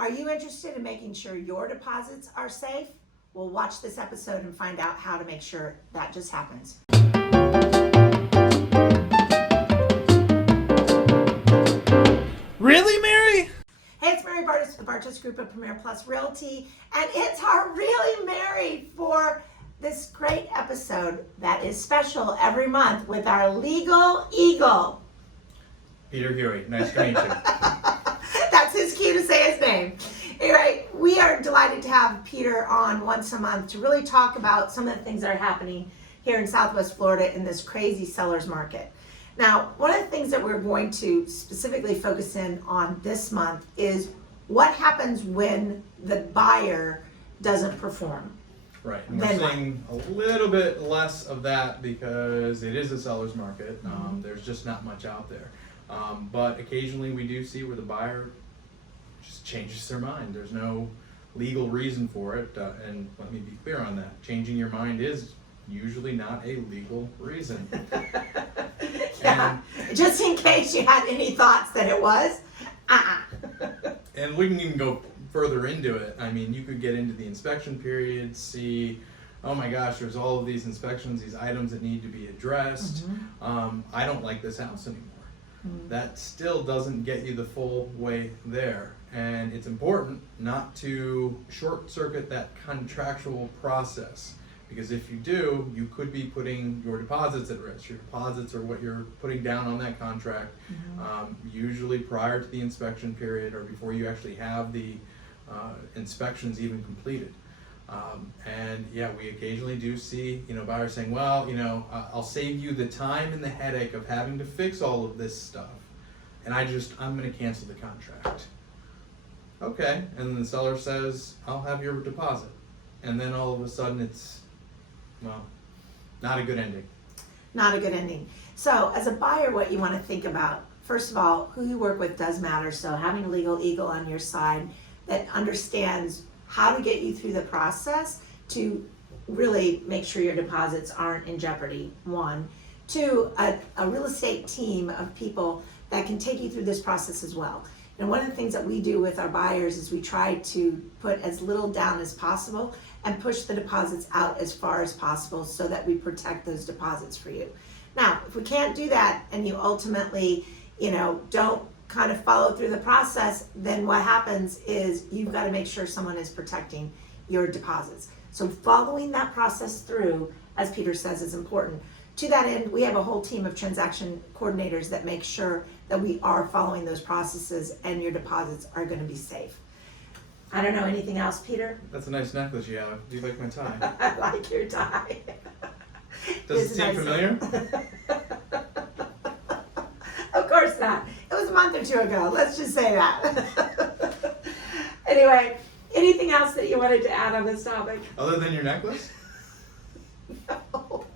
Are you interested in making sure your deposits are safe? Well, watch this episode and find out how to make sure that just happens. Really, Mary? Hey, it's Mary Bartos with the Bartos Group of Premier Plus Realty, and it's our Really Mary for this great episode that is special every month with our legal eagle. Peter Huey, nice to meet you. That's his cue to say his name. Anyway, we are delighted to have Peter on once a month to really talk about some of the things that are happening here in Southwest Florida in this crazy seller's market. Now, one of the things that we're going to specifically focus in on this month is what happens when the buyer doesn't perform. Right, and we're seeing a little bit less of that because it is a seller's market. There's just not much out there. But occasionally we do see where the buyer just changes their mind. There's no legal reason for it, and let me be clear on that. Changing your mind is usually not a legal reason. Yeah, just in case you had any thoughts that it was. And we can even go further into it. I mean, you could get into the inspection period, see, oh my gosh, there's all of these inspections, these items that need to be addressed. I don't like this house anymore. That still doesn't get you the full way there. And it's important not to short circuit that contractual process. Because if you do, you could be putting your deposits at risk. Your deposits are what you're putting down on that contract, usually prior to the inspection period or before you actually have the inspections even completed. And yeah, we occasionally do see, buyers saying, well, I'll save you the time and the headache of having to fix all of this stuff, and I'm going to cancel the contract. Okay, and then the seller says, I'll have your deposit. And then all of a sudden it's, well, not a good ending. Not a good ending. So as a buyer, what you want to think about, first of all, who you work with does matter. So having a legal eagle on your side that understands how to get you through the process to really make sure your deposits aren't in jeopardy, one. Two, a real estate team of people that can take you through this process as well. And one of the things that we do with our buyers is we try to put as little down as possible and push the deposits out as far as possible so that we protect those deposits for you. Now, if we can't do that and you ultimately, don't kind of follow through the process, then what happens is you've got to make sure someone is protecting your deposits. So following that process through, as Peter says, is important. To that end, we have a whole team of transaction coordinators that make sure that we are following those processes and your deposits are going to be safe. I don't know, anything else, Peter? That's a nice necklace you have. Do you like my tie? I like your tie. Does it seem familiar? Of course not. It was a month or two ago. Let's just say that. Anyway, anything else that you wanted to add on this topic? Other than your necklace? No.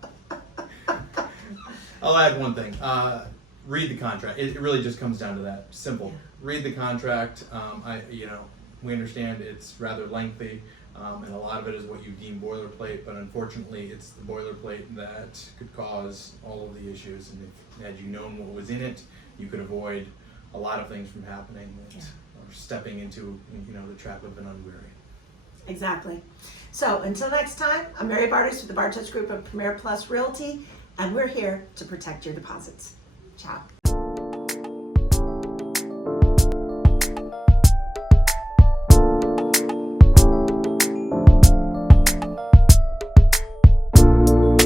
I'll add one thing. Read the contract. It really just comes down to that. Simple. Read the contract. We understand it's rather lengthy, and a lot of it is what you deem boilerplate, but unfortunately it's the boilerplate that could cause all of the issues. And if had you known what was in it, you could avoid a lot of things from happening or stepping into the trap of an unwary. Exactly. So until next time, I'm Mary Bartos with the Bartos Group of Premier Plus Realty, and we're here to protect your deposits. Ciao.